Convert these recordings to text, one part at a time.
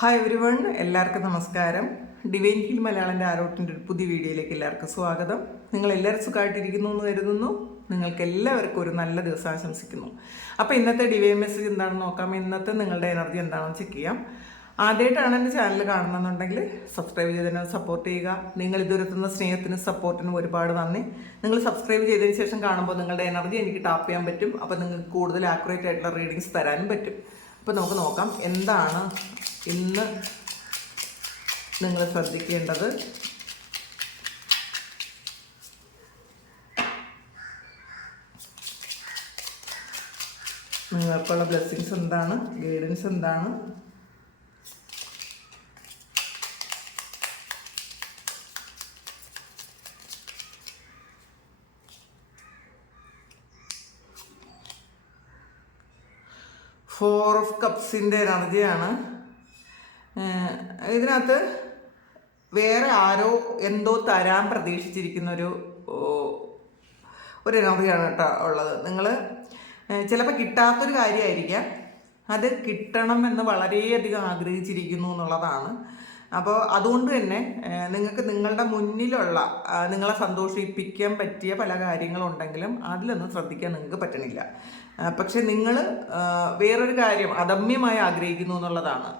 Hi everyone, എല്ലാവർക്കും നമസ്കാരം. Divine heal മലയാളൻ്റെ ആരോട്ടിൻ്റെ ഒരു പുതിയ വീഡിയോയിലേക്ക് എല്ലാവർക്കും സ്വാഗതം. നിങ്ങളെല്ലാവരും സുഖമായിട്ടിരിക്കുന്നു എന്ന് കരുതുന്നു. നിങ്ങൾക്ക് എല്ലാവർക്കും ഒരു നല്ല ദിവസം ആശംസിക്കുന്നു. അപ്പോൾ ഇന്നത്തെ ഡിവൈൻ മെസ്സേജ് എന്താണെന്ന് നോക്കാം. ഇന്നത്തെ നിങ്ങളുടെ എനർജി എന്താണെന്ന് ചെക്ക് ചെയ്യാം. ആദ്യമായിട്ടാണ് എൻ്റെ ചാനൽ കാണുന്നതെന്നുണ്ടെങ്കിൽ സബ്സ്ക്രൈബ് ചെയ്തതിന് സപ്പോർട്ട് ചെയ്യുക. നിങ്ങൾ ഇതുവരെത്തുന്ന സ്നേഹത്തിനും സപ്പോർട്ടിനും ഒരുപാട് നന്ദി. നിങ്ങൾ സബ്സ്ക്രൈബ് ചെയ്തതിന് ശേഷം കാണുമ്പോൾ നിങ്ങളുടെ എനർജി എനിക്ക് ടാപ്പ് ചെയ്യാൻ പറ്റും. അപ്പോൾ നിങ്ങൾക്ക് കൂടുതൽ ആക്യുറേറ്റ് ആയിട്ടുള്ള റീഡിങ്സ് തരാനും പറ്റും. അപ്പോൾ നമുക്ക് നോക്കാം എന്താണ് ഇന്ന് നിങ്ങൾ ശ്രദ്ധിക്കേണ്ടത്. നിങ്ങൾക്കുള്ള ബ്ലെസ്സിങ്സ് എന്താണ്, ഗൈഡൻസ് എന്താണ്. ഫോർ ഓഫ് കപ്സിൻ്റെ എനർജിയാണ് ഇതിനകത്ത്. വേറെ ആരോ എന്തോ തരാൻ പ്രതീക്ഷിച്ചിരിക്കുന്ന ഒരു എനർജിയാണ് കേട്ടോ ഉള്ളത്. നിങ്ങൾ ചിലപ്പോൾ കിട്ടാത്തൊരു കാര്യമായിരിക്കാം, അത് കിട്ടണം എന്ന് വളരെയധികം ആഗ്രഹിച്ചിരിക്കുന്നു എന്നുള്ളതാണ്. അപ്പോൾ അതുകൊണ്ട് തന്നെ നിങ്ങൾക്ക് നിങ്ങളുടെ മുന്നിലുള്ള നിങ്ങളെ സന്തോഷിപ്പിക്കാൻ പറ്റിയ പല കാര്യങ്ങളുണ്ടെങ്കിലും അതിലൊന്നും ശ്രദ്ധിക്കാൻ നിങ്ങൾക്ക് പറ്റണില്ല. പക്ഷെ നിങ്ങൾ വേറൊരു കാര്യം അദമ്യമായി ആഗ്രഹിക്കുന്നു എന്നുള്ളതാണ്.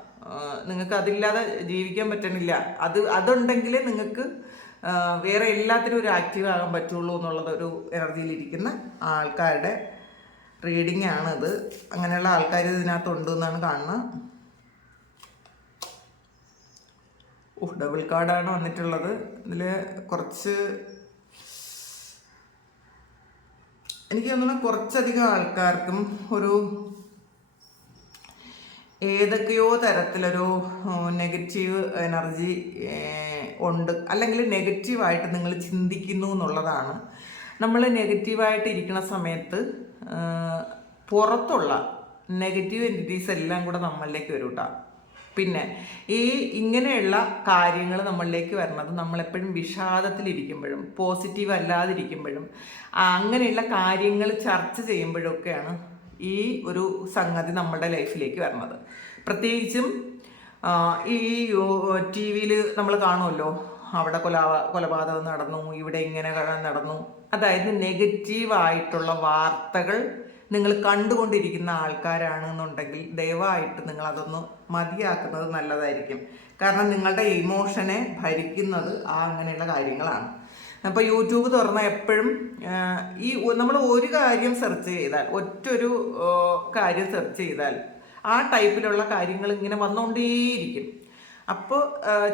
നിങ്ങൾക്ക് അതില്ലാതെ ജീവിക്കാൻ പറ്റണില്ല. അതുണ്ടെങ്കിൽ നിങ്ങൾക്ക് വേറെ എല്ലാത്തിനും ഒരു ആക്റ്റീവ് ആകാൻ പറ്റുള്ളൂ എന്നുള്ളത് ഒരു എനർജിയിലിരിക്കുന്ന ആൾക്കാരുടെ റീഡിംഗ് ആണിത്. അങ്ങനെയുള്ള ആൾക്കാർ ഇതിനകത്തുണ്ട് എന്നാണ് കാണുന്നത്. ഡബിൾ കാർഡാണ് വന്നിട്ടുള്ളത്. ഇതിൽ കുറച്ച് എനിക്ക് തോന്നുന്നു കുറച്ചധികം ആൾക്കാർക്കും ഒരു ഏതൊക്കെയോ തരത്തിലൊരു നെഗറ്റീവ് എനർജി ഉണ്ട്, അല്ലെങ്കിൽ നെഗറ്റീവായിട്ട് നിങ്ങൾ ചിന്തിക്കുന്നു എന്നുള്ളതാണ്. നമ്മൾ നെഗറ്റീവായിട്ട് ഇരിക്കുന്ന സമയത്ത് പുറത്തുള്ള നെഗറ്റീവ് എൻറ്റിറ്റീസ് എല്ലാം കൂടെ നമ്മളിലേക്ക് വരും കേട്ടോ. പിന്നെ ഇങ്ങനെയുള്ള കാര്യങ്ങൾ നമ്മളിലേക്ക് വരുന്നത് നമ്മളെപ്പോഴും വിഷാദത്തിലിരിക്കുമ്പോഴും പോസിറ്റീവ് അല്ലാതിരിക്കുമ്പോഴും അങ്ങനെയുള്ള കാര്യങ്ങൾ ചർച്ച ചെയ്യുമ്പോഴൊക്കെയാണ് ഈ ഒരു സംഗതി നമ്മുടെ ലൈഫിലേക്ക് വരുന്നത്. പ്രത്യേകിച്ചും ഈ ടി വിയിൽ നമ്മൾ കാണുമല്ലോ, അവിടെ കൊലപാതകം നടന്നു, ഇവിടെ ഇങ്ങനെ നടന്നു. അതായത് നെഗറ്റീവായിട്ടുള്ള വാർത്തകൾ നിങ്ങൾ കണ്ടുകൊണ്ടിരിക്കുന്ന ആൾക്കാരാണെന്നുണ്ടെങ്കിൽ ദയവായിട്ട് നിങ്ങളതൊന്ന് മതിയാക്കുന്നത് നല്ലതായിരിക്കും. കാരണം നിങ്ങളുടെ ഇമോഷനെ ഭരിക്കുന്നത് അങ്ങനെയുള്ള കാര്യങ്ങളാണ്. അപ്പോൾ യൂട്യൂബ് തുറന്നാൽ എപ്പോഴും നമ്മൾ ഒരു കാര്യം സെർച്ച് ചെയ്താൽ, ഒറ്റൊരു കാര്യം സെർച്ച് ചെയ്താൽ ആ ടൈപ്പിലുള്ള കാര്യങ്ങൾ ഇങ്ങനെ വന്നുകൊണ്ടേയിരിക്കും. അപ്പോൾ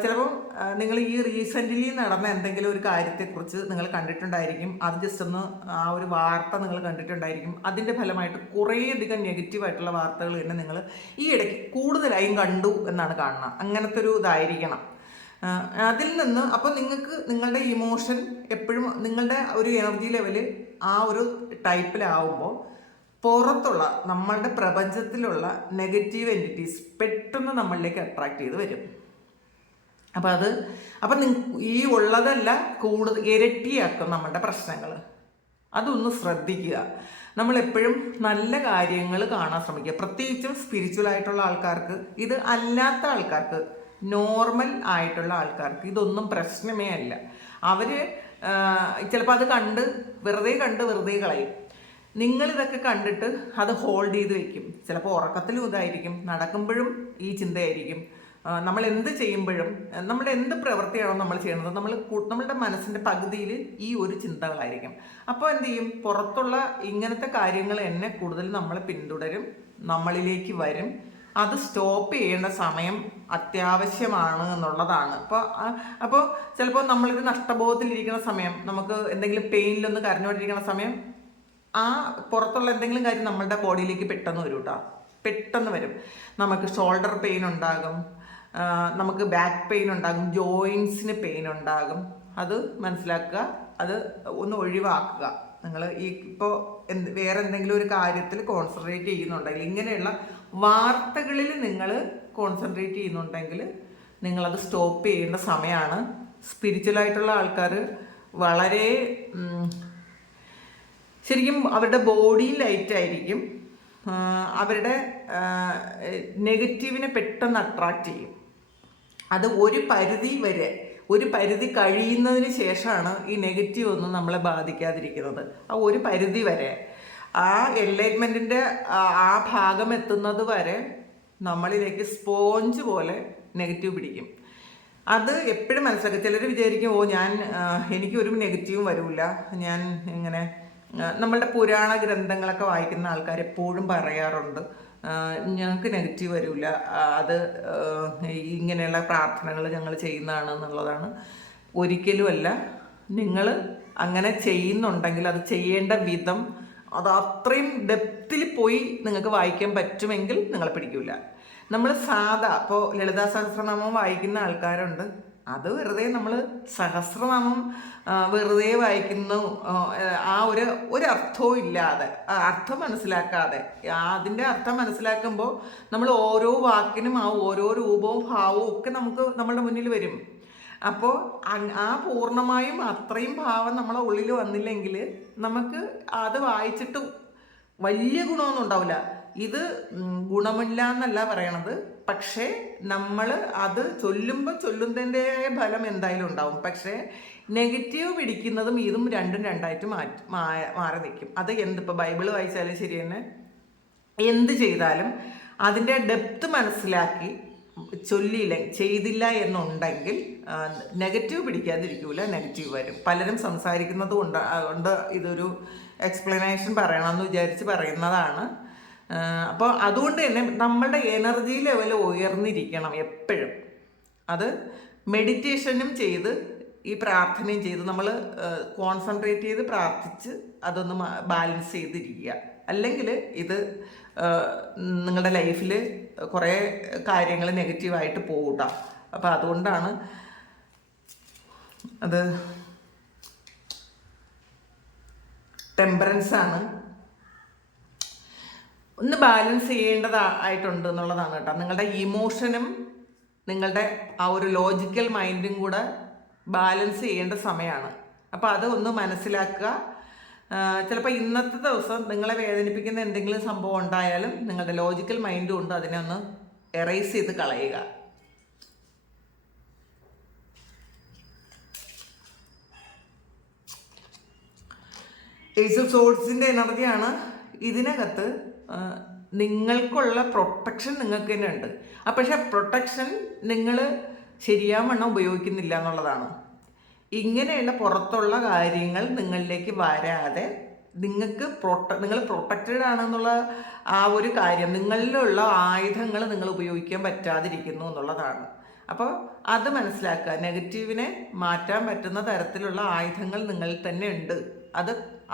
ചിലപ്പം നിങ്ങൾ ഈ റീസെൻ്റ്ലി നടന്ന എന്തെങ്കിലും ഒരു കാര്യത്തെക്കുറിച്ച് നിങ്ങൾ കണ്ടിട്ടുണ്ടായിരിക്കും. അത് ജസ്റ്റ് ഒന്ന് ആ ഒരു വാർത്ത നിങ്ങൾ കണ്ടിട്ടുണ്ടായിരിക്കും. അതിൻ്റെ ഫലമായിട്ട് കുറേയധികം നെഗറ്റീവായിട്ടുള്ള വാർത്തകൾ തന്നെ നിങ്ങൾ ഈ ഇടയ്ക്ക് കൂടുതലായും കണ്ടു എന്നാണ് കാണുന്നത്. അങ്ങനത്തെ ഒരു ഇതായിരിക്കണം. അതിൽ നിന്ന് അപ്പോൾ നിങ്ങൾക്ക് നിങ്ങളുടെ ഇമോഷൻ എപ്പോഴും നിങ്ങളുടെ ഒരു എനർജി ലെവല് ആ ഒരു ടൈപ്പിലാവുമ്പോൾ പുറത്തുള്ള നമ്മളുടെ പ്രപഞ്ചത്തിലുള്ള നെഗറ്റീവ് എൻറ്റിറ്റീസ് പെട്ടെന്ന് നമ്മളിലേക്ക് അട്രാക്ട് ചെയ്ത് വരും. അപ്പം ഈ ഉള്ളതല്ല കൂടുതൽ ഇരട്ടിയാക്കും നമ്മളുടെ പ്രശ്നങ്ങൾ. അതൊന്ന് ശ്രദ്ധിക്കുക. നമ്മളെപ്പോഴും നല്ല കാര്യങ്ങൾ കാണാൻ ശ്രമിക്കുക. പ്രത്യേകിച്ചും സ്പിരിച്വൽ ആയിട്ടുള്ള ആൾക്കാർക്ക്, ഇത് അല്ലാത്ത ആൾക്കാർക്ക്, നോർമൽ ആയിട്ടുള്ള ആൾക്കാർക്ക് ഇതൊന്നും പ്രശ്നമേ അല്ല. അവർ ചിലപ്പോൾ അത് വെറുതെ കളയും. നിങ്ങളിതൊക്കെ കണ്ടിട്ട് അത് ഹോൾഡ് ചെയ്ത് വെക്കും. ചിലപ്പോൾ ഉറക്കത്തിലും ഇതായിരിക്കും, നടക്കുമ്പോഴും ഈ ചിന്തയായിരിക്കും. നമ്മൾ എന്ത് ചെയ്യുമ്പോഴും, നമ്മുടെ എന്ത് പ്രവൃത്തിയാണോ നമ്മൾ ചെയ്യുന്നത്, നമ്മളുടെ മനസ്സിൻ്റെ പകുതിയിൽ ഈ ഒരു ചിന്തകളായിരിക്കും. അപ്പോൾ എന്ത് ചെയ്യും, പുറത്തുള്ള ഇങ്ങനത്തെ കാര്യങ്ങൾ എന്നെ കൂടുതൽ നമ്മൾ പിന്തുടരും, നമ്മളിലേക്ക് വരും. അത് സ്റ്റോപ്പ് ചെയ്യേണ്ട സമയം അത്യാവശ്യമാണ് എന്നുള്ളതാണ്. അപ്പോൾ ചിലപ്പോൾ നമ്മളൊരു നഷ്ടബോധത്തിലിരിക്കുന്ന സമയം, നമുക്ക് എന്തെങ്കിലും പെയിനിലൊന്ന് കരഞ്ഞുകൊണ്ടിരിക്കുന്ന സമയം, ആ പുറത്തുള്ള എന്തെങ്കിലും കാര്യം നമ്മളുടെ ബോഡിയിലേക്ക് പെട്ടെന്ന് വരും കേട്ടോ. പെട്ടെന്ന് വരും. നമുക്ക് ഷോൾഡർ പെയിൻ ഉണ്ടാകും, നമുക്ക് ബാക്ക് പെയിൻ ഉണ്ടാകും, ജോയിൻസിന് പെയിൻ ഉണ്ടാകും. അത് മനസ്സിലാക്കുക, അത് ഒന്ന് ഒഴിവാക്കുക. നിങ്ങൾ ഇപ്പോൾ വേറെ എന്തെങ്കിലും ഒരു കാര്യത്തിൽ കോൺസെൻട്രേറ്റ് ചെയ്യുന്നുണ്ടെങ്കിൽ, ഇങ്ങനെയുള്ള വാർത്തകളിൽ നിങ്ങൾ കോൺസെൻട്രേറ്റ് ചെയ്യുന്നുണ്ടെങ്കിൽ നിങ്ങളത് സ്റ്റോപ്പ് ചെയ്യേണ്ട സമയമാണ്. സ്പിരിച്വലായിട്ടുള്ള ആൾക്കാർ വളരെ ശരിക്കും അവരുടെ ബോഡി ലൈറ്റ് ആയിരിക്കും, അവരുടെ നെഗറ്റീവിനെ പെട്ടെന്ന് അട്രാക്റ്റ് ചെയ്യും. അത് ഒരു പരിധി കഴിയുന്നതിന് ശേഷമാണ് ഈ നെഗറ്റീവ് ഒന്നും നമ്മളെ ബാധിക്കാതിരിക്കുന്നത്. ആ ഒരു പരിധി വരെ, ആ എൻലൈറ്റ്മെൻറ്റിൻ്റെ ആ ഭാഗം എത്തുന്നത് വരെ നമ്മളിലേക്ക് സ്പോഞ്ച് പോലെ നെഗറ്റീവ് പിടിക്കും. അത് എപ്പോഴും മനസ്സിലാക്കുക. ചിലർ വിചാരിക്കും, എനിക്കൊരു നെഗറ്റീവും വരില്ല, ഞാൻ ഇങ്ങനെ. നമ്മളുടെ പുരാണ ഗ്രന്ഥങ്ങളൊക്കെ വായിക്കുന്ന ആൾക്കാർ എപ്പോഴും പറയാറുണ്ട്, ഞങ്ങൾക്ക് നെഗറ്റീവ് വരില്ല, അത് ഇങ്ങനെയുള്ള പ്രാർത്ഥനകൾ ഞങ്ങൾ ചെയ്യുന്നതാണ് എന്നുള്ളതാണ്. ഒരിക്കലുമല്ല. നിങ്ങൾ അങ്ങനെ ചെയ്യുന്നുണ്ടെങ്കിൽ അത് ചെയ്യേണ്ട വിധം, അത് അത്രയും ഡെപ്തിൽ പോയി നിങ്ങൾക്ക് വായിക്കാൻ പറ്റുമെങ്കിൽ നിങ്ങളെ പിടിക്കില്ല. നമ്മൾ ഇപ്പോൾ ലളിതാ സഹസ്രനാമം വായിക്കുന്ന ആൾക്കാരുണ്ട്, അത് വെറുതെ നമ്മൾ സഹസ്രനാമം വെറുതെ വായിക്കുന്നു, ആ ഒരു അർത്ഥവും ഇല്ലാതെ, അർത്ഥം മനസ്സിലാക്കാതെ. അതിൻ്റെ അർത്ഥം മനസ്സിലാക്കുമ്പോൾ നമ്മൾ ഓരോ വാക്കിനും ആ ഓരോ രൂപവും ഭാവവും ഒക്കെ നമ്മളുടെ മുന്നിൽ വരും. അപ്പോൾ ആ പൂർണ്ണമായും അത്രയും ഭാവം നമ്മളെ ഉള്ളിൽ വന്നില്ലെങ്കിൽ നമുക്ക് അത് വായിച്ചിട്ട് വലിയ ഗുണമൊന്നും ഉണ്ടാവില്ല. ഇത് ഗുണമില്ല എന്നല്ല പറയണത്, പക്ഷേ നമ്മൾ അത് ചൊല്ലുന്നതിൻ്റെതായ ഫലം എന്തായാലും ഉണ്ടാവും. പക്ഷേ നെഗറ്റീവ് പിടിക്കുന്നതും ഇതും രണ്ടായിട്ട് മാറി നിൽക്കും. അത് ഇപ്പോൾ ബൈബിൾ വായിച്ചാലും ശരി തന്നെ, എന്ത് ചെയ്താലും അതിൻ്റെ ഡെപ്ത് മനസ്സിലാക്കി ചെയ്തില്ല എന്നുണ്ടെങ്കിൽ നെഗറ്റീവ് പിടിക്കാതിരിക്കൂല, നെഗറ്റീവ് വരും. പലരും സംസാരിക്കുന്നത് കൊണ്ട് ഇതൊരു എക്സ്പ്ലനേഷൻ പറയണമെന്ന് വിചാരിച്ച് പറയുന്നതാണ്. അപ്പോൾ അതുകൊണ്ട് തന്നെ നമ്മളുടെ എനർജി ലെവൽ ഉയർന്നിരിക്കണം എപ്പോഴും. അത് മെഡിറ്റേഷനും ചെയ്ത് ഈ പ്രാർത്ഥനയും ചെയ്ത് നമ്മൾ കോൺസെൻട്രേറ്റ് ചെയ്ത് പ്രാർത്ഥിച്ച് അതൊന്ന് ബാലൻസ് ചെയ്തിരിക്കുക. അല്ലെങ്കിൽ ഇത് നിങ്ങളുടെ ലൈഫിൽ കുറേ കാര്യങ്ങൾ നെഗറ്റീവായിട്ട് പോകൂട്ട. അപ്പോൾ അതുകൊണ്ടാണ് അത് ടെമ്പറൻസാണ്, ഒന്ന് ബാലൻസ് ചെയ്യേണ്ടതായിട്ടുണ്ട് എന്നുള്ളതാണ് കേട്ടോ. നിങ്ങളുടെ ഇമോഷനും നിങ്ങളുടെ ആ ഒരു ലോജിക്കൽ മൈൻഡും കൂടെ ബാലൻസ് ചെയ്യേണ്ട സമയമാണ്. അപ്പോൾ അത് ഒന്ന് മനസ്സിലാക്കുക. ചിലപ്പോൾ ഇന്നത്തെ ദിവസം നിങ്ങളെ വേദനിപ്പിക്കുന്ന എന്തെങ്കിലും സംഭവം ഉണ്ടായാലും നിങ്ങളുടെ ലോജിക്കൽ മൈൻഡ് കൊണ്ട് അതിനെ ഒന്ന് എറേസ് ചെയ്ത് കളയുക. ഏസ് ഓഫ് സോൾസിൻ്റെ എനർജിയാണ്. ഇതിനകത്ത് നിങ്ങൾക്കുള്ള പ്രൊട്ടക്ഷൻ നിങ്ങൾക്ക് തന്നെ ഉണ്ട്. പക്ഷേ പ്രൊട്ടക്ഷൻ നിങ്ങൾ ശരിയാവണ്ണം ഉപയോഗിക്കുന്നില്ല എന്നുള്ളതാണ്. ഇങ്ങനെയുള്ള പുറത്തുള്ള കാര്യങ്ങൾ നിങ്ങളിലേക്ക് വരാതെ നിങ്ങൾ പ്രൊട്ടക്റ്റഡ് ആണെന്നുള്ള ആ ഒരു കാര്യം, നിങ്ങളിലുള്ള ആയുധങ്ങൾ നിങ്ങൾ ഉപയോഗിക്കാൻ പറ്റാതിരിക്കുന്നു എന്നുള്ളതാണ്. അപ്പോൾ അത് മനസ്സിലാക്കുക. നെഗറ്റീവിനെ മാറ്റാൻ പറ്റുന്ന തരത്തിലുള്ള ആയുധങ്ങൾ നിങ്ങളിൽ തന്നെ ഉണ്ട്.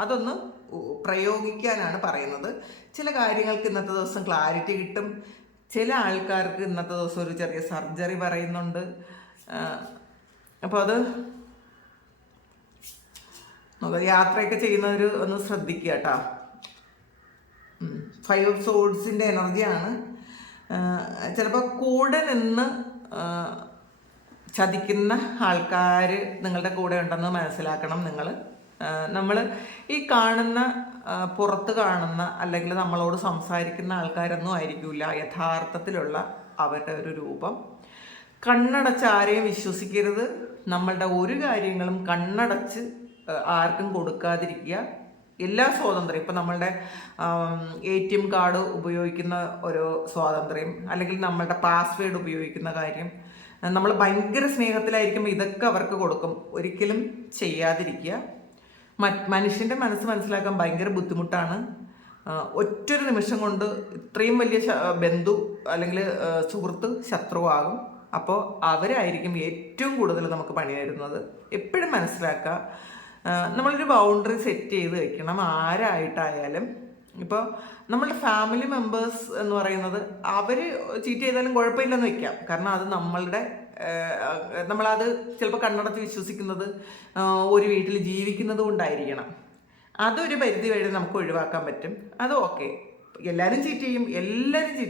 അതൊന്ന് പ്രയോഗിക്കാനാണ് പറയുന്നത്. ചില കാര്യങ്ങൾക്ക് ഇന്നത്തെ ദിവസം ക്ലാരിറ്റി കിട്ടും. ചില ആൾക്കാർക്ക് ഇന്നത്തെ ദിവസം ഒരു ചെറിയ സർജറി പറയുന്നുണ്ട്. അപ്പോൾ അത് യാത്രയൊക്കെ ചെയ്യുന്നവർ ഒന്ന് ശ്രദ്ധിക്കുക കേട്ടോ. 5 ഓഫ് സോൾസിൻ്റെ എനർജിയാണ്. ചിലപ്പോൾ കൂടെ നിന്ന് ചതിക്കുന്ന ആൾക്കാർ നിങ്ങളുടെ കൂടെ ഉണ്ടെന്ന് മനസ്സിലാക്കണം. നമ്മൾ ഈ പുറത്ത് കാണുന്ന അല്ലെങ്കിൽ നമ്മളോട് സംസാരിക്കുന്ന ആൾക്കാരൊന്നും ആയിരിക്കില്ല യഥാർത്ഥത്തിലുള്ള അവരുടെ ഒരു രൂപം. കണ്ണടച്ച് ആരെയും വിശ്വസിക്കരുത്. നമ്മളുടെ ഒരു കാര്യങ്ങളും കണ്ണടച്ച് ആർക്കും കൊടുക്കാതിരിക്കുക. എല്ലാ സ്വാതന്ത്ര്യം, ഇപ്പം നമ്മളുടെ ATM കാർഡ് ഉപയോഗിക്കുന്ന ഒരു സ്വാതന്ത്ര്യം, അല്ലെങ്കിൽ നമ്മളുടെ പാസ്വേഡ് ഉപയോഗിക്കുന്ന കാര്യം, നമ്മൾ ഭയങ്കര സ്നേഹത്തിലായിരിക്കുമ്പോൾ ഇതൊക്കെ അവർക്ക് കൊടുക്കും. ഒരിക്കലും ചെയ്യാതിരിക്കുക. മനുഷ്യൻ്റെ മനസ്സ് മനസ്സിലാക്കാൻ ഭയങ്കര ബുദ്ധിമുട്ടാണ്. ഒറ്റൊരു നിമിഷം കൊണ്ട് ഇത്രയും വലിയ ബന്ധു അല്ലെങ്കിൽ സുഹൃത്ത് ശത്രുവാകും. അപ്പോൾ അവരായിരിക്കും ഏറ്റവും കൂടുതൽ നമുക്ക് പണി തരുന്നത്. എപ്പോഴും മനസ്സിലാക്കുക. നമ്മളൊരു ബൗണ്ടറി സെറ്റ് ചെയ്ത് വെക്കണം ആരായിട്ടായാലും. ഇപ്പോൾ നമ്മളുടെ ഫാമിലി മെമ്പേഴ്സ് എന്ന് പറയുന്നത് അവർ ചീറ്റ് ചെയ്താലും കുഴപ്പമില്ലെന്ന് വെക്കാം. കാരണം അത് നമ്മളത് ചിലപ്പോൾ കണ്ണടച്ച് വിശ്വസിക്കുന്നത് ഒരു വീട്ടിൽ ജീവിക്കുന്നത് കൊണ്ടായിരിക്കണം. അതൊരു പരിധി വരെ നമുക്ക് ഒഴിവാക്കാൻ പറ്റും. അത് ഓക്കെ. എല്ലാവരും ചീറ്റ്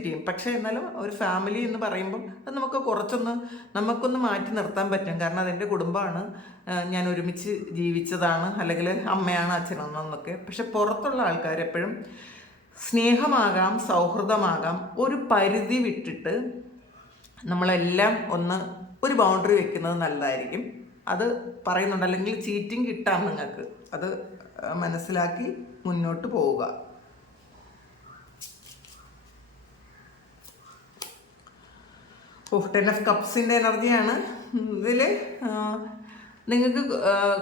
ചെയ്യും. പക്ഷേ എന്നാലും ഒരു ഫാമിലി എന്ന് പറയുമ്പം അത് നമുക്കൊന്ന് മാറ്റി നിർത്താൻ പറ്റും. കാരണം അതെൻ്റെ കുടുംബമാണ്, ഞാൻ ഒരുമിച്ച് ജീവിച്ചതാണ്, അല്ലെങ്കിൽ അമ്മയാണ് അച്ഛനാണെന്നൊക്കെ. പക്ഷെ പുറത്തുള്ള ആൾക്കാർ എപ്പോഴും സ്നേഹമാകാം, സൗഹൃദമാകാം, ഒരു പരിധി വിട്ടിട്ട് നമ്മളെല്ലാം ഒന്ന് ഒരു ബൗണ്ടറി വെക്കുന്നത് നല്ലതായിരിക്കും. അത് പറയുന്നുണ്ട്. അല്ലെങ്കിൽ ചീറ്റിംഗ് കിട്ടാം നിങ്ങൾക്ക്. അത് മനസ്സിലാക്കി മുന്നോട്ട് പോവുക. ടെൻ ഓഫ് കപ്സിൻ്റെ എനർജിയാണ് ഇതിൽ. നിങ്ങൾക്ക്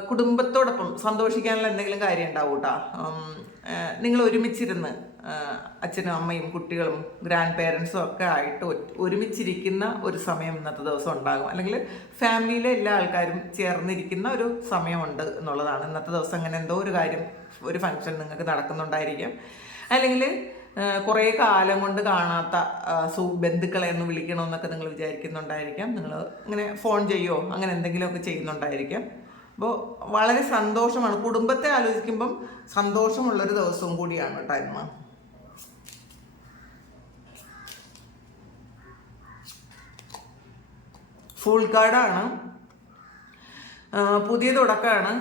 കുടുംബത്തോടൊപ്പം സന്തോഷിക്കാനുള്ള എന്തെങ്കിലും കാര്യം ഉണ്ടാവും കേട്ടോ. നിങ്ങൾ ഒരുമിച്ചിരുന്ന് അച്ഛനും അമ്മയും കുട്ടികളും ഗ്രാൻഡ് പേരൻസും ഒക്കെ ആയിട്ട് ഒരുമിച്ചിരിക്കുന്ന ഒരു സമയം ഇന്നത്തെ ദിവസം ഉണ്ടാകും. അല്ലെങ്കിൽ ഫാമിലിയിലെ എല്ലാ ആൾക്കാരും ചേർന്നിരിക്കുന്ന ഒരു സമയമുണ്ട് എന്നുള്ളതാണ്. ഇന്നത്തെ ദിവസം അങ്ങനെ എന്തോ ഒരു കാര്യം, ഒരു ഫംഗ്ഷൻ നിങ്ങൾക്ക് നടക്കുന്നുണ്ടായിരിക്കാം. അല്ലെങ്കിൽ കുറേ കാലം കൊണ്ട് കാണാത്ത ബന്ധുക്കളെ ഒന്ന് വിളിക്കണമെന്നൊക്കെ നിങ്ങൾ വിചാരിക്കുന്നുണ്ടായിരിക്കാം. നിങ്ങൾ ഇങ്ങനെ ഫോൺ ചെയ്യുമോ അങ്ങനെ എന്തെങ്കിലുമൊക്കെ ചെയ്യുന്നുണ്ടായിരിക്കാം. അപ്പോൾ വളരെ സന്തോഷമാണ്. കുടുംബത്തെ ആലോചിക്കുമ്പം സന്തോഷമുള്ളൊരു ദിവസവും കൂടിയാണ് കേട്ടോ ഇന്ന്. ഫുൾ കാർഡാണ്. പുതിയ തുടക്കമാണ്.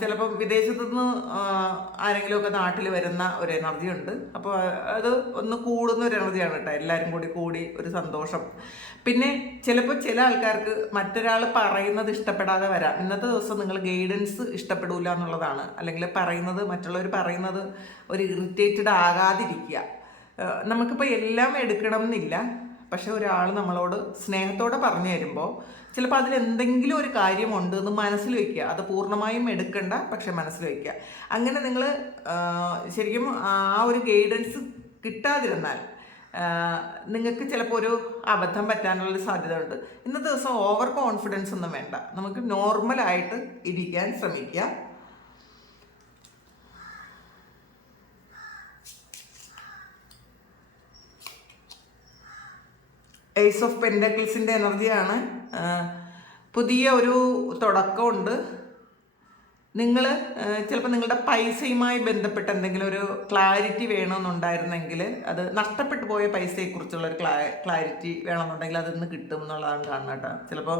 ചിലപ്പം വിദേശത്തു നിന്ന് ആരെങ്കിലുമൊക്കെ നാട്ടിൽ വരുന്ന ഒരു എനർജി ഉണ്ട്. അപ്പോൾ അത് ഒന്ന് കൂടുന്ന ഒരു എനർജിയാണ് കേട്ടോ. എല്ലാവരും കൂടി ഒരു സന്തോഷം. പിന്നെ ചിലപ്പോൾ ചില ആൾക്കാർക്ക് മറ്റൊരാൾ പറയുന്നത് ഇഷ്ടപ്പെടാതെ വരാം. ഇന്നത്തെ ദിവസം നിങ്ങൾ ഗൈഡൻസ് ഇഷ്ടപ്പെടില്ല എന്നുള്ളതാണ്. അല്ലെങ്കിൽ മറ്റുള്ളവർ പറയുന്നത് ഒരു ഇറിറ്റേറ്റഡ് ആകാതിരിക്കുക. നമുക്കിപ്പോൾ എല്ലാം എടുക്കണം എന്നില്ല. പക്ഷെ ഒരാൾ നമ്മളോട് സ്നേഹത്തോടെ പറഞ്ഞു തരുമ്പോൾ ചിലപ്പോൾ അതിലെന്തെങ്കിലും ഒരു കാര്യമുണ്ട് എന്ന് മനസ്സിൽ വയ്ക്കുക. അത് പൂർണ്ണമായും എടുക്കണ്ട, പക്ഷെ മനസ്സിൽ വയ്ക്കുക. അങ്ങനെ നിങ്ങൾ ശരിക്കും ആ ഒരു ഗൈഡൻസ് കിട്ടാതിരുന്നാൽ നിങ്ങൾക്ക് ചിലപ്പോൾ ഒരു അബദ്ധം പറ്റാനുള്ളൊരു സാധ്യത ഉണ്ട്. ഇന്നത്തെ ദിവസം ഓവർ കോൺഫിഡൻസ് ഒന്നും വേണ്ട. നമുക്ക് നോർമലായിട്ട് ഇരിക്കാൻ ശ്രമിക്കുക. ഏസ് ഓഫ് പെൻഡക്കിൾസിൻ്റെ എനർജിയാണ്. പുതിയ ഒരു തുടക്കമുണ്ട്. നിങ്ങൾ ചിലപ്പോൾ നിങ്ങളുടെ പൈസയുമായി ബന്ധപ്പെട്ട എന്തെങ്കിലും ഒരു ക്ലാരിറ്റി വേണമെന്നുണ്ടായിരുന്നെങ്കിൽ, അത് നഷ്ടപ്പെട്ടു പോയ പൈസയെക്കുറിച്ചുള്ളൊരു ക്ലാരിറ്റി വേണമെന്നുണ്ടെങ്കിൽ അതിന്ന് കിട്ടും എന്നുള്ളതാണ് കാണുന്നത് കേട്ടോ.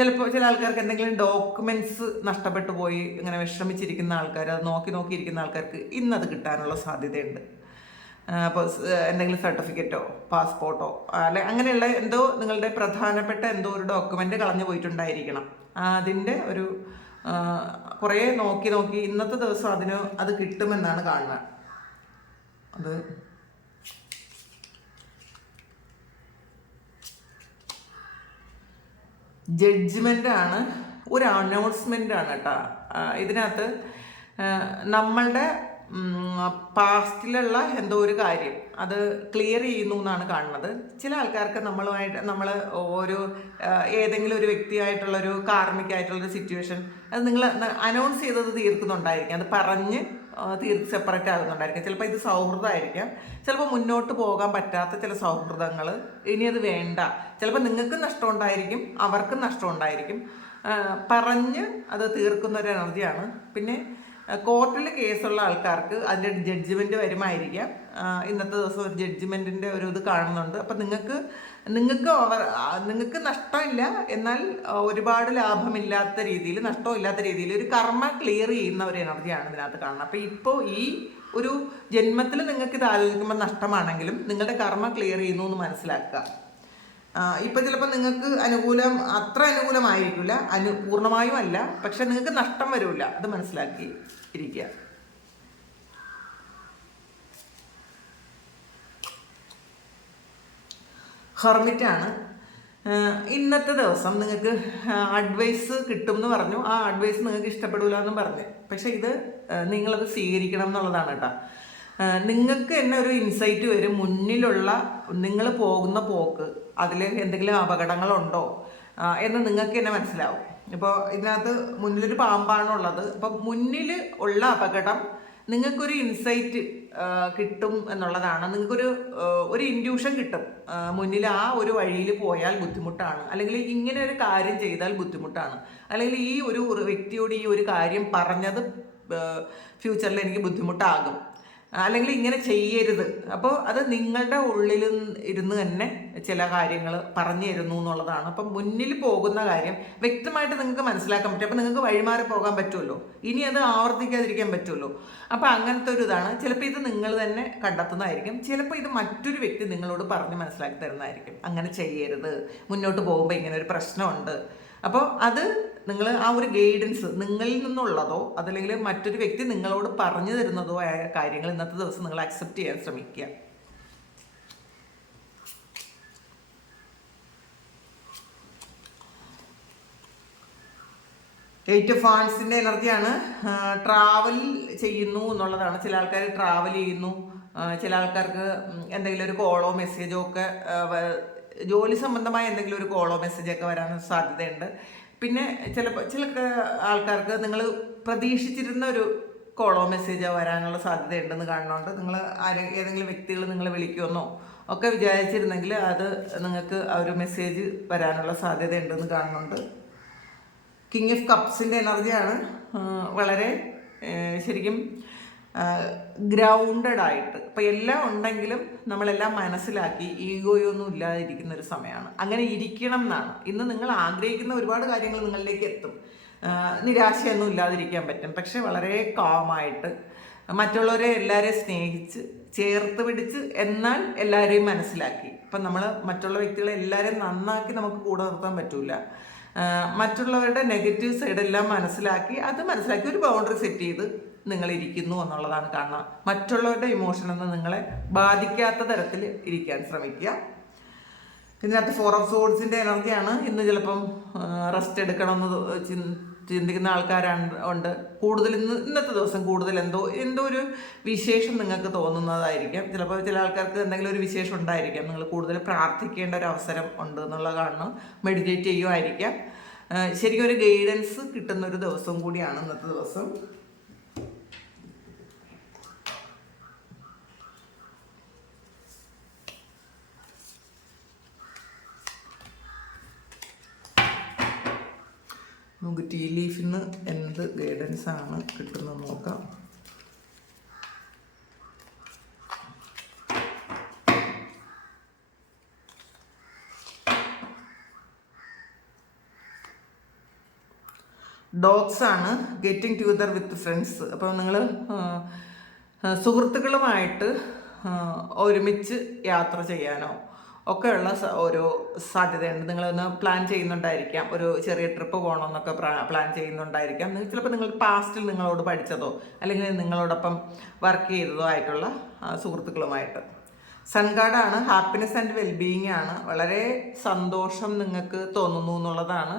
ചിലപ്പോൾ ചില ആൾക്കാർക്ക് എന്തെങ്കിലും ഡോക്യുമെൻറ്റ്സ് നഷ്ടപ്പെട്ടു പോയി ഇങ്ങനെ വിഷമിച്ചിരിക്കുന്ന ആൾക്കാർ, അത് നോക്കിയിരിക്കുന്ന ആൾക്കാർക്ക് ഇന്നത് കിട്ടാനുള്ള സാധ്യതയുണ്ട്. അപ്പോൾ എന്തെങ്കിലും സർട്ടിഫിക്കറ്റോ പാസ്പോർട്ടോ അല്ലെ അങ്ങനെയുള്ള എന്തോ നിങ്ങളുടെ പ്രധാനപ്പെട്ട എന്തോ ഒരു ഡോക്യുമെൻ്റ് കളഞ്ഞു പോയിട്ടുണ്ടായിരിക്കണം. അതിൻ്റെ ഒരു കുറേ നോക്കി ഇന്നത്തെ ദിവസം അത് കിട്ടുമെന്നാണ് കാണുന്നത്. അത് ജഡ്ജ്മെൻ്റാണ്. ഒരു അനൗൺസ്മെൻ്റാണ് കേട്ടോ. ഇതിനകത്ത് നമ്മളുടെ പാസ്റ്റിലുള്ള എന്തോ ഒരു കാര്യം അത് ക്ലിയർ ചെയ്യുന്നു എന്നാണ് കാണുന്നത്. ചില ആൾക്കാർക്ക് നമ്മൾ ഒരു ഏതെങ്കിലും ഒരു വ്യക്തിയായിട്ടുള്ളൊരു കാർമികമായിട്ടുള്ളൊരു സിറ്റുവേഷൻ അത് നിങ്ങൾ അനൗൺസ് ചെയ്തത് തീർക്കുന്നുണ്ടായിരിക്കാം. അത് പറഞ്ഞ് സെപ്പറേറ്റ് ആകുന്നുണ്ടായിരിക്കാം. ചിലപ്പോൾ ഇത് സൗഹൃദമായിരിക്കാം. ചിലപ്പോൾ മുന്നോട്ട് പോകാൻ പറ്റാത്ത ചില സൗഹൃദങ്ങൾ ഇനി അത് വേണ്ട. ചിലപ്പോൾ നിങ്ങൾക്കും നഷ്ടമുണ്ടായിരിക്കും, അവർക്കും നഷ്ടമുണ്ടായിരിക്കും. പറഞ്ഞ് അത് തീർക്കുന്ന ഒരു എനർജിയാണ്. പിന്നെ കോർട്ടിൽ കേസുള്ള ആൾക്കാർക്ക് അതിൻ്റെ ജഡ്ജ്മെൻറ്റ് വരുമായിരിക്കാം. ഇന്നത്തെ ദിവസം ഒരു ജഡ്ജ്മെൻറ്റിൻ്റെ ഒരു ഇത് കാണുന്നുണ്ട്. അപ്പം നിങ്ങൾക്ക് നഷ്ടമില്ല, എന്നാൽ ഒരുപാട് ലാഭമില്ലാത്ത രീതിയിൽ, നഷ്ടമില്ലാത്ത രീതിയിൽ ഒരു കർമ്മ ക്ലിയർ ചെയ്യുന്ന ഒരു എനർജിയാണ് ഇതിനകത്ത് കാണുന്നത്. അപ്പോൾ ഇപ്പോൾ ഈ ഒരു ജന്മത്തിൽ നിങ്ങൾക്ക് ഇത് ആലോചിക്കുമ്പോൾ നഷ്ടമാണെങ്കിലും നിങ്ങളുടെ കർമ്മ ക്ലിയർ ചെയ്യുന്നു എന്ന് മനസ്സിലാക്കുക. ഇപ്പം ചിലപ്പോൾ നിങ്ങൾക്ക് അത്ര അനുകൂലമായിരിക്കില്ല, പൂർണ്ണമായും അല്ല, പക്ഷെ നിങ്ങൾക്ക് നഷ്ടം വരില്ല. അത് മനസ്സിലാക്കി ഇരിക്കുക. ഹെർമിറ്റാണ്. ഇന്നത്തെ ദിവസം നിങ്ങൾക്ക് അഡ്വൈസ് കിട്ടും എന്ന് പറഞ്ഞു. ആ അഡ്വൈസ് നിങ്ങൾക്ക് ഇഷ്ടപ്പെടില്ല എന്നും പറഞ്ഞു. പക്ഷെ ഇത് നിങ്ങളത് സ്വീകരിക്കണം എന്നുള്ളതാണ് കേട്ടോ. നിങ്ങൾക്ക് തന്നെ ഒരു ഇൻസൈറ്റ് വരും. മുന്നിലുള്ള നിങ്ങൾ പോകുന്ന പോക്ക് അതിൽ എന്തെങ്കിലും അപകടങ്ങളുണ്ടോ എന്ന് നിങ്ങൾക്ക് തന്നെ മനസ്സിലാവും. ഇപ്പോൾ ഇതിനകത്ത് മുന്നിലൊരു പാമ്പാണുള്ളത്. അപ്പം മുന്നിൽ ഉള്ള അപകടം നിങ്ങൾക്കൊരു ഇൻസൈറ്റ് കിട്ടും എന്നുള്ളതാണ്. നിങ്ങൾക്കൊരു ഇൻഡ്യൂഷൻ കിട്ടും. മുന്നിൽ ആ ഒരു വഴിയിൽ പോയാൽ ബുദ്ധിമുട്ടാണ്, അല്ലെങ്കിൽ ഇങ്ങനെ ഒരു കാര്യം ചെയ്താൽ ബുദ്ധിമുട്ടാണ്, അല്ലെങ്കിൽ ഈ ഒരു വ്യക്തിയോട് ഈ ഒരു കാര്യം പറഞ്ഞത് ഫ്യൂച്ചറിൽ എനിക്ക് ബുദ്ധിമുട്ടാകും. അല്ലെങ്കിൽ ഇങ്ങനെ ചെയ്യരുത്. അപ്പോൾ അത് നിങ്ങളുടെ ഉള്ളിൽ ഇരുന്ന് തന്നെ ചില കാര്യങ്ങൾ പറഞ്ഞു തരുന്നു എന്നുള്ളതാണ്. അപ്പം മുന്നിൽ പോകുന്ന കാര്യം വ്യക്തമായിട്ട് നിങ്ങൾക്ക് മനസ്സിലാക്കാൻ പറ്റും. അപ്പോൾ നിങ്ങൾക്ക് വഴിമാറി പോകാൻ പറ്റുമല്ലോ, ഇനി അത് ആവർത്തിക്കാതിരിക്കാൻ പറ്റുമല്ലോ. അപ്പോൾ അങ്ങനത്തെ ഒരു ഇതാണ്. ചിലപ്പോൾ ഇത് നിങ്ങൾ തന്നെ കണ്ടെത്തുന്നതായിരിക്കും, ചിലപ്പോൾ ഇത് മറ്റൊരു വ്യക്തി നിങ്ങളോട് പറഞ്ഞ് മനസ്സിലാക്കി തരുന്നതായിരിക്കും. അങ്ങനെ ചെയ്യരുത്, മുന്നോട്ട് പോകുമ്പോൾ ഇങ്ങനെ ഒരു പ്രശ്നമുണ്ട്. അപ്പോൾ അത് നിങ്ങൾ ആ ഒരു ഗൈഡൻസ് നിങ്ങളിൽ നിന്നുള്ളതോ അതല്ലെങ്കിൽ മറ്റൊരു വ്യക്തി നിങ്ങളോട് പറഞ്ഞു തരുന്നതോ ആയ കാര്യങ്ങൾ ഇന്നത്തെ ദിവസം നിങ്ങൾ അക്സെപ്റ്റ് ചെയ്യാൻ ശ്രമിക്കുക. എയ്റ്റ് ഓഫ് വാൻഡ്സിൻ്റെ എനർജിയാണ്. ട്രാവൽ ചെയ്യുന്നു എന്നുള്ളതാണ്. ചില ആൾക്കാർ ട്രാവൽ ചെയ്യുന്നു, ചില ആൾക്കാർക്ക് എന്തെങ്കിലും ഒരു കോളോ മെസ്സേജോ ഒക്കെ ജോലി സംബന്ധമായ എന്തെങ്കിലും ഒരു കോളോ മെസ്സേജൊക്കെ വരാൻ സാധ്യതയുണ്ട്. പിന്നെ ചില ആൾക്കാർക്ക് നിങ്ങൾ പ്രതീക്ഷിച്ചിരുന്ന ഒരു കോളോ മെസ്സേജോ വരാനുള്ള സാധ്യതയുണ്ടെന്ന് കാണുന്നുണ്ട്. നിങ്ങൾ ഏതെങ്കിലും വ്യക്തികൾ നിങ്ങളെ വിളിക്കുമെന്നോ ഒക്കെ വിചാരിച്ചിരുന്നെങ്കിൽ അത് നിങ്ങൾക്ക് ആ ഒരു മെസ്സേജ് വരാനുള്ള സാധ്യതയുണ്ടെന്ന് കാണുന്നുണ്ട്. കിങ് ഓഫ് കപ്സിൻ്റെ എനർജിയാണ്. വളരെ ശരിക്കും ഗ്രൗണ്ടഡ് ആയിട്ട് ഇപ്പം എല്ലാം ഉണ്ടെങ്കിലും നമ്മളെല്ലാം മനസ്സിലാക്കി ഈഗോയൊന്നും ഇല്ലാതിരിക്കുന്ന ഒരു സമയമാണ്. അങ്ങനെ ഇരിക്കണം എന്നാണ്. ഇന്ന് നിങ്ങൾ ആഗ്രഹിക്കുന്ന ഒരുപാട് കാര്യങ്ങൾ നിങ്ങളിലേക്ക് എത്തും, നിരാശയൊന്നും ഇല്ലാതിരിക്കാൻ പറ്റും. പക്ഷെ വളരെ കാമായിട്ട് മറ്റുള്ളവരെ എല്ലാവരെയും സ്നേഹിച്ച് ചേർത്ത് പിടിച്ച് എന്നാൽ എല്ലാവരെയും മനസ്സിലാക്കി. ഇപ്പം നമ്മൾ മറ്റുള്ള വ്യക്തികളെ എല്ലാവരെയും നന്നാക്കി നമുക്ക് കൂടെ നിർത്താൻ പറ്റില്ല. മറ്റുള്ളവരുടെ നെഗറ്റീവ് സൈഡെല്ലാം മനസ്സിലാക്കി ഒരു ബൗണ്ടറി സെറ്റ് ചെയ്ത് നിങ്ങളിരിക്കുന്നു എന്നുള്ളതാണ് കാണുക. മറ്റുള്ളവരുടെ ഇമോഷനൊന്നും നിങ്ങളെ ബാധിക്കാത്ത തരത്തിൽ ഇരിക്കാൻ ശ്രമിക്കുക. ഇതിനകത്ത് 4 ഓഫ് സോഡ്സിൻ്റെ എനർജിയാണ്. ഇന്ന് ചിലപ്പം റെസ്റ്റ് എടുക്കണമെന്ന് ചിന്തിക്കുന്ന ആൾക്കാരുണ്ട്. കൂടുതൽ ഇന്നത്തെ ദിവസം കൂടുതൽ എന്തോ ഒരു വിശേഷം നിങ്ങൾക്ക് തോന്നുന്നതായിരിക്കാം. ചിലപ്പോൾ ചില ആൾക്കാർക്ക് എന്തെങ്കിലും ഒരു വിശേഷം ഉണ്ടായിരിക്കാം. നിങ്ങൾ കൂടുതൽ പ്രാർത്ഥിക്കേണ്ട ഒരു അവസരം ഉണ്ട് എന്നുള്ള കാണണം. മെഡിറ്റേറ്റ് ചെയ്യുമായിരിക്കാം. ശരിക്കും ഒരു ഗൈഡൻസ് കിട്ടുന്ന ഒരു ദിവസം കൂടിയാണ് ഇന്നത്തെ ദിവസം. നമുക്ക് ടീ ലീഫിൽ നിന്ന് എന്ത് ഗൈഡൻസ് ആണ് കിട്ടുന്നത് നോക്കാം. ഡോഗ്സ് ആണ്. Getting together with friends. അപ്പോൾ നിങ്ങൾ സുഹൃത്തുക്കളുമായിട്ട് ഒരുമിച്ച് യാത്ര ചെയ്യാനോ ഒക്കെയുള്ള ഓരോ സാധ്യതയുണ്ട്. നിങ്ങളൊന്ന് പ്ലാൻ ചെയ്യുന്നുണ്ടായിരിക്കാം, ഒരു ചെറിയ ട്രിപ്പ് പോകണമെന്നൊക്കെ പ്ലാൻ ചെയ്യുന്നുണ്ടായിരിക്കാം. ചിലപ്പോൾ നിങ്ങൾ പാസ്റ്റിൽ നിങ്ങളോട് പഠിച്ചതോ അല്ലെങ്കിൽ നിങ്ങളോടൊപ്പം വർക്ക് ചെയ്തതോ ആയിട്ടുള്ള സുഹൃത്തുക്കളുമായിട്ട്. സൺഗാർഡാണ്. ഹാപ്പിനെസ് ആൻഡ് വെൽബീയിങ് ആണ്. വളരെ സന്തോഷം നിങ്ങൾക്ക് തോന്നുന്നു എന്നുള്ളതാണ്.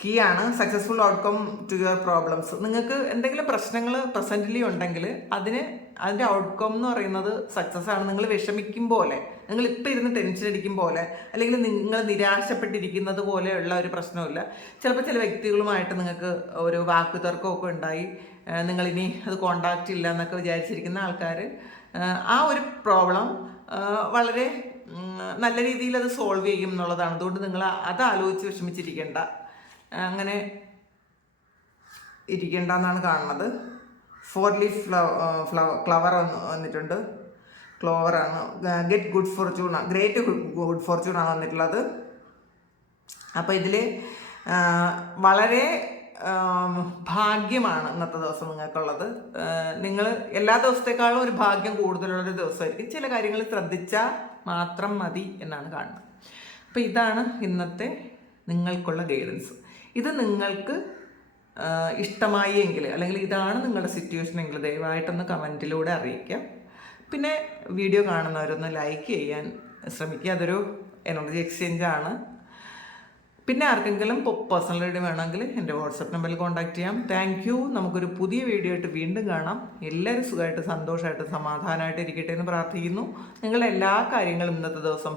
കീ ആണ്. Successful outcome to your problems. നിങ്ങൾക്ക് എന്തെങ്കിലും പ്രശ്നങ്ങൾ പ്രസൻ്റ്ലി ഉണ്ടെങ്കിൽ അതിൻ്റെ ഔട്ട്കം എന്ന് പറയുന്നത് സക്സസ് ആണ്. നിങ്ങൾ വിഷമിക്കും പോലെ, നിങ്ങൾ ഇപ്പോൾ ഇരുന്ന് ടെൻഷൻ അടിക്കും പോലെ അല്ലെങ്കിൽ നിങ്ങൾ നിരാശപ്പെട്ടിരിക്കുന്നത് പോലെയുള്ള ഒരു പ്രശ്നമില്ല. ചിലപ്പോൾ ചില വ്യക്തികളുമായിട്ട് നിങ്ങൾക്ക് ഒരു വാക്കുതർക്കമൊക്കെ ഉണ്ടായി, നിങ്ങളിനി അത് കോണ്ടാക്റ്റ് ഇല്ല എന്നൊക്കെ വിചാരിച്ചിരിക്കുന്ന ആൾക്കാർ ആ ഒരു പ്രോബ്ലം വളരെ നല്ല രീതിയിൽ അത് സോൾവ് ചെയ്യും എന്നുള്ളതാണ്. അതുകൊണ്ട് നിങ്ങൾ അത് ആലോചിച്ച് വിഷമിച്ചിരിക്കേണ്ട, അങ്ങനെ ഇരിക്കേണ്ടെന്നാണ് കാണുന്നത്. 4 ലീഫ് ഫ്ലവർ വന്നിട്ടുണ്ട്. ക്ലോവറാണ്. Get good fortune, great good ഫോർച്യൂണാണ് വന്നിട്ടുള്ളത്. അപ്പോൾ ഇതിൽ വളരെ ഭാഗ്യമാണ് ഇന്നത്തെ ദിവസം നിങ്ങൾക്കുള്ളത്. നിങ്ങൾ എല്ലാ ദിവസത്തേക്കാളും ഒരു ഭാഗ്യം കൂടുതലുള്ളൊരു ദിവസമായിരിക്കും. ചില കാര്യങ്ങൾ ശ്രദ്ധിച്ചാൽ മാത്രം മതി എന്നാണ് കാണുന്നത്. അപ്പോൾ ഇതാണ് ഇന്നത്തെ നിങ്ങൾക്കുള്ള ഗൈഡൻസ്. ഇത് നിങ്ങൾക്ക് ഇഷ്ടമായി എങ്കിൽ അല്ലെങ്കിൽ ഇതാണ് നിങ്ങളുടെ സിറ്റുവേഷൻ എങ്കിൽ ദയവായിട്ടൊന്ന് കമൻറ്റിലൂടെ അറിയിക്കാം. പിന്നെ വീഡിയോ കാണുന്നവരൊന്ന് ലൈക്ക് ചെയ്യാൻ ശ്രമിക്കുക. അതൊരു എനർജി എക്സ്ചേഞ്ചാണ്. പിന്നെ ആർക്കെങ്കിലും പേഴ്സണൽ റീഡിംഗ് വേണമെങ്കിൽ എൻ്റെ വാട്സപ്പ് നമ്പറിൽ കോൺടാക്ട് ചെയ്യാം. Thank you. നമുക്കൊരു പുതിയ വീഡിയോ ആയിട്ട് വീണ്ടും കാണാം. എല്ലാവരും സുഖമായിട്ട് സന്തോഷമായിട്ട് സമാധാനമായിട്ട് ഇരിക്കട്ടെ എന്ന് പ്രാർത്ഥിക്കുന്നു. നിങ്ങളുടെ എല്ലാ കാര്യങ്ങളും ഇന്നത്തെ ദിവസം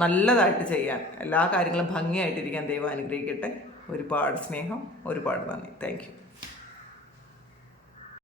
നല്ലതായിട്ട് ചെയ്യാൻ, എല്ലാ കാര്യങ്ങളും ഭംഗിയായിട്ടിരിക്കാൻ ദൈവം അനുഗ്രഹിക്കട്ടെ. ഒരുപാട് സ്നേഹം, ഒരുപാട് നന്ദി. Thank you.